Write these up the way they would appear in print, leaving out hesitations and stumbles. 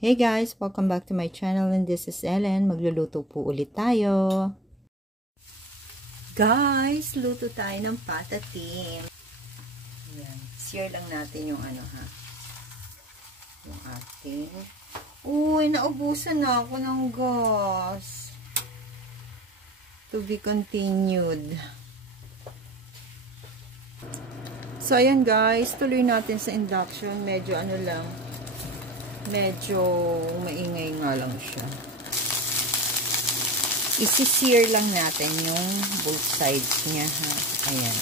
Hey guys! Welcome back to my channel and this is Ellen. Magluluto po ulit tayo. Guys, luto tayo ng patatim. Ayan. Sear lang natin yung ano ha. Yung ating. Uy, naubusan na ako ng gas. To be continued. So ayan guys, tuloy natin sa induction. Medyo ano lang. Medyo maingay nga lang siya. Isi-sear lang natin yung both sides niya ha. Ayan.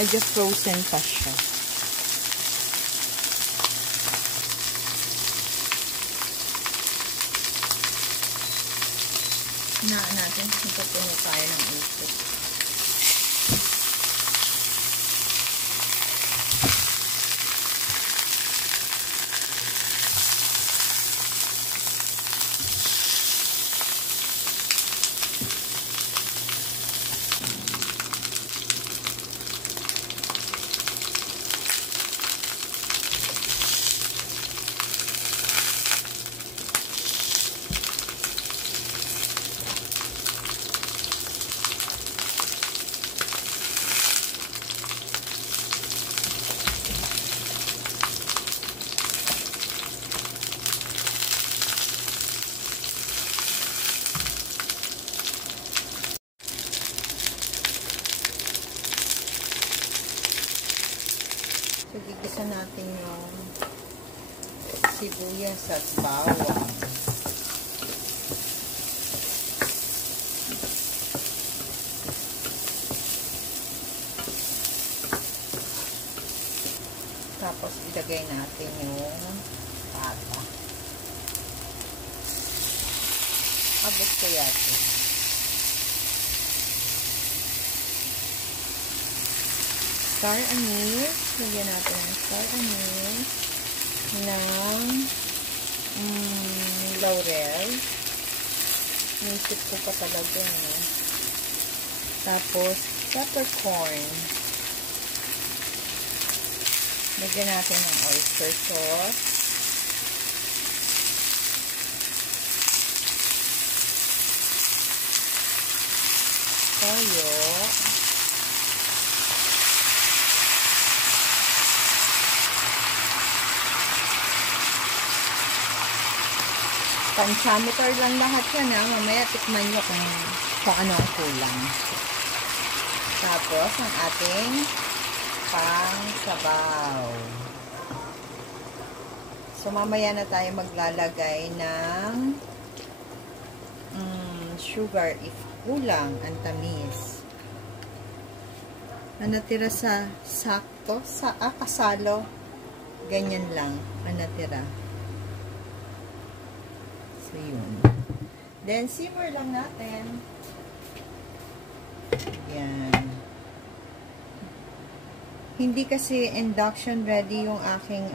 Medyo frozen pa siya. Hinaan natin. Magpupuno tayo ng ikot. So, gigisa natin yung sibuyas at bawang. Tapos, ilagay natin yung pata. Abot ko yate. Star anise. Lagyan natin ng star anise ng laurel. Naisip ko pa talaga. No? Tapos, peppercorn. Lagyan natin ng oyster sauce. Toyo. Pansamotor lang lahat yan ha. Mamaya tikman nyo kung ano ang kulang. Tapos, ang ating pang-sabaw. So, mamaya na tayo maglalagay ng sugar if kulang ang tamis. Ang natira sa sakto, sa kasalo, ganyan lang ang natira. So, yun. Then, simmer lang natin. Yan. Hindi kasi induction ready yung aking,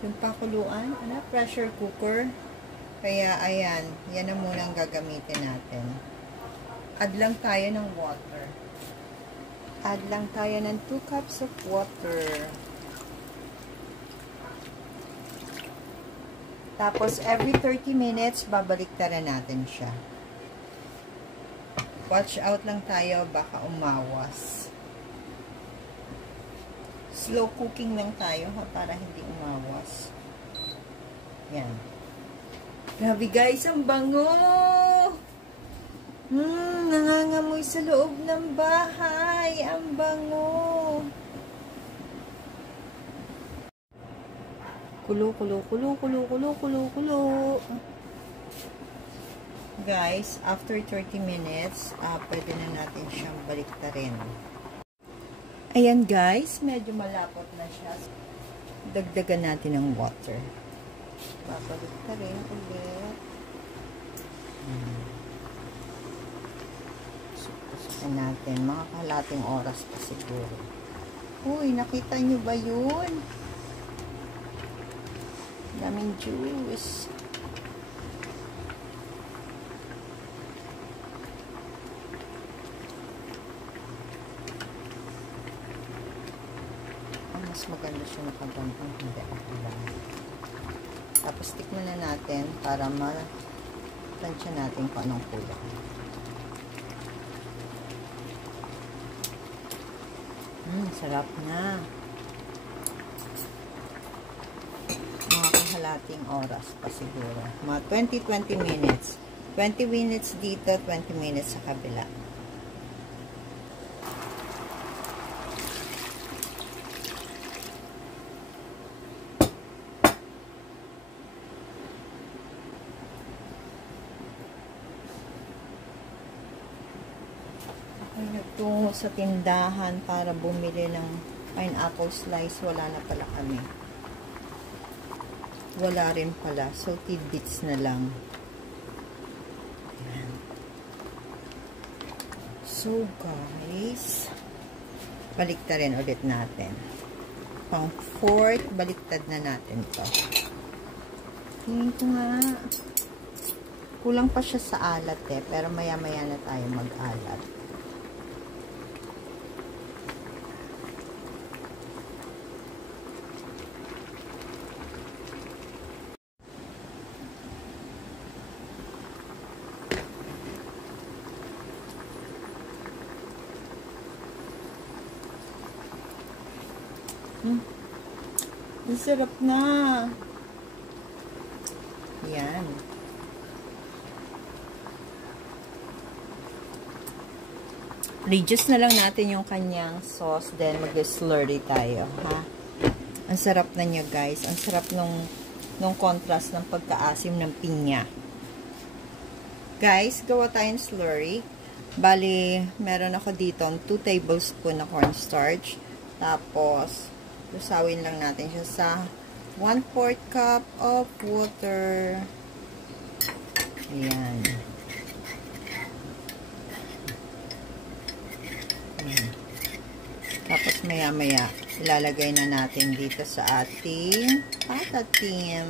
yung pakuluan, pressure cooker. Kaya, ayan. Yan ang munang gagamitin natin. Add lang tayo ng water. Add lang tayo ng 2 cups of water. Tapos, every 30 minutes, babaliktaran natin siya. Watch out lang tayo, baka umawas. Slow cooking lang tayo, ha, para hindi umawas. Yan. Grabe guys, ang bango! Nangangamoy sa loob ng bahay. Ang bango! Kulo, kulo, kulo, kulo, kulo, kulo, kulo. Guys, after 30 minutes, pwede na natin siyang baliktarin. Ayan guys, medyo malapot na siya. Dagdagan natin ng water. Babaliktarin ulit. Supusin natin. Mga kalating oras pa siguro. Uy, nakita nyo ba yun? Daming juice. mas maganda siya nakagantong hindi ulan. Tapos tikman na natin para matansya natin kung anong kulay. Sarap na. Mga kahalating oras pa siguro. Mga 20 minutes. 20 minutes dito, 20 minutes sa kabila. Nagtungo sa tindahan para bumili ng pineapple slice. Wala na pala kami. Wala rin pala. So, tidbits na lang. Ayan. So, guys, baliktarin ulit natin. Pang fourth, baliktad na natin to. Tingin ko nga. Kulang pa siya sa alat eh. Pero maya-maya na tayo mag-alat. Ang sarap na. Yan. Reduce na lang natin yung kanyang sauce. Then, mag-slurry tayo. Ha? Ang sarap na niya, guys. Ang sarap nung contrast ng pagkaasim ng pinya. Guys, gawa tayong slurry. Bali, meron ako dito 2 tablespoon na cornstarch. Tapos, lusawin lang natin siya sa 1/4 cup of water. Ayan. Tapos, maya-maya, ilalagay na natin dito sa ating patatim.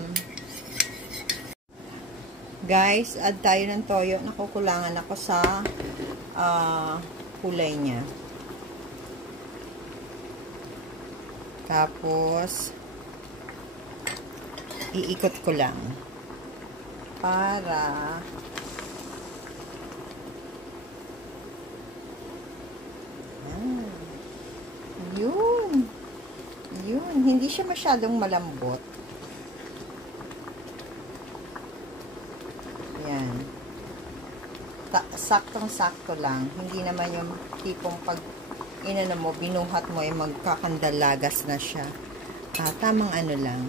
Guys, add tayo ng toyo. Nakukulangan ako sa kulay niya. Tapos, iikot ko lang para yun. Hindi siya masyadong malambot. Yan. Saktong-sakto lang. Hindi naman yung tipong pag inano mo, binuhat mo, ay magkakandalagas na siya. Tamang ano lang.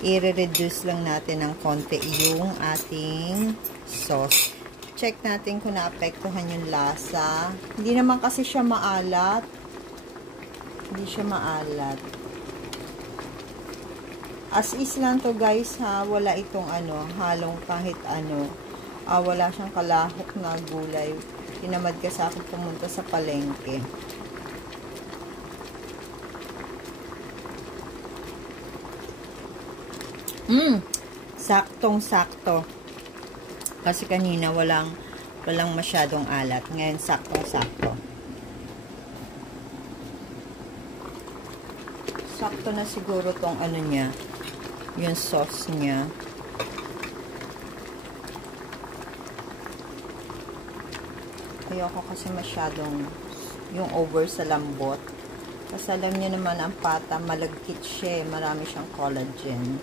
I-reduce lang natin ng konti yung ating sauce. Check natin kung naapektuhan yung lasa. Hindi naman kasi siya maalat. Hindi siya maalat. As is lang to, guys, ha. Wala itong halong kahit ano. Wala siyang kalahok na gulay. Tinamad ka sa akin pumunta sa palengke. Saktong-sakto. Kasi kanina walang masyadong alat. Ngayon saktong-sakto. Sakto na siguro tong ano niya, yung sauce niya. Ayoko kasi masyadong yung over sa lambot. Kasi alam niyo naman ang pata, malagkit siya. Marami siyang collagen.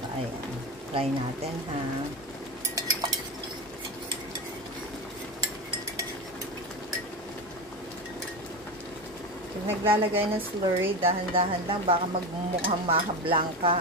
So, ayan. Try natin, ha. Pag naglalagay ng slurry, dahan-dahan lang, baka magmukhang Maha Blanca.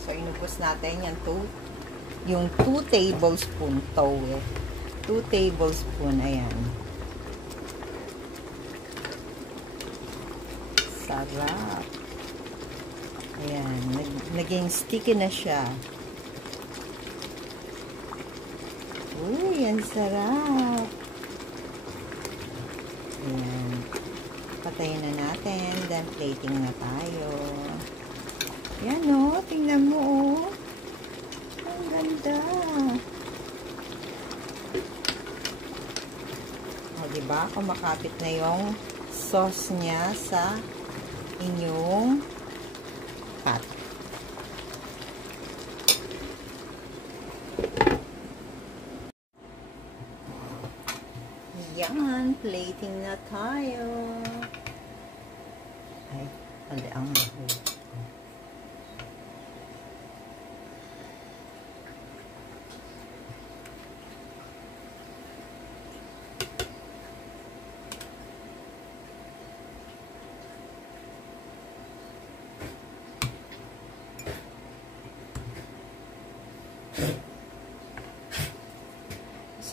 So, inubos natin yung 2 tablespoon towe. 2 tablespoon, ayan. Sarap. Ayan, naging sticky na siya. Uy, ang sarap. Ayan. Patayin na natin. Then, plating na tayo. Yan, o. Tingnan mo, o. Ang ganda. O, diba? Kumakapit na yung sauce niya sa inyong pat. Yan, plating na tayo. Ay, ang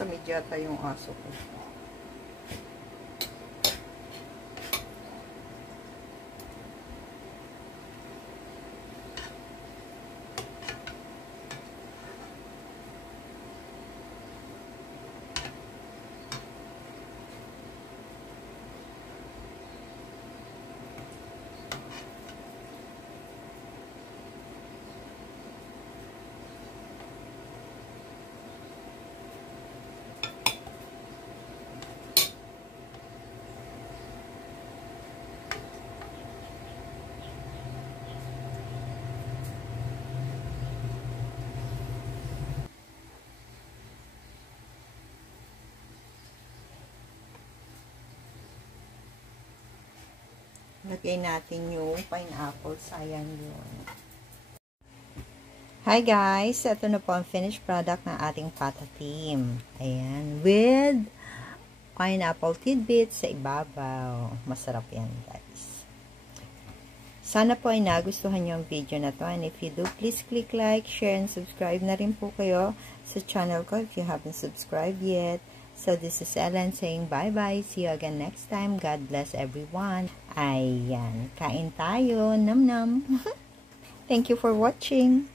sa medyata yung aso ko. Lagay natin yung pineapple. Sayang yun. Hi guys! Ito na po ang finished product ng ating patatim. Ayan. With pineapple tidbits sa ibabaw. Masarap yan guys. Sana po ay nagustuhan nyo ang video na to. And if you do, please click like, share, and subscribe na rin po kayo sa channel ko if you haven't subscribed yet. So, this is Ellen saying bye-bye. See you again next time. God bless everyone. Ayan. Kain tayo. Nam-nam. Thank you for watching.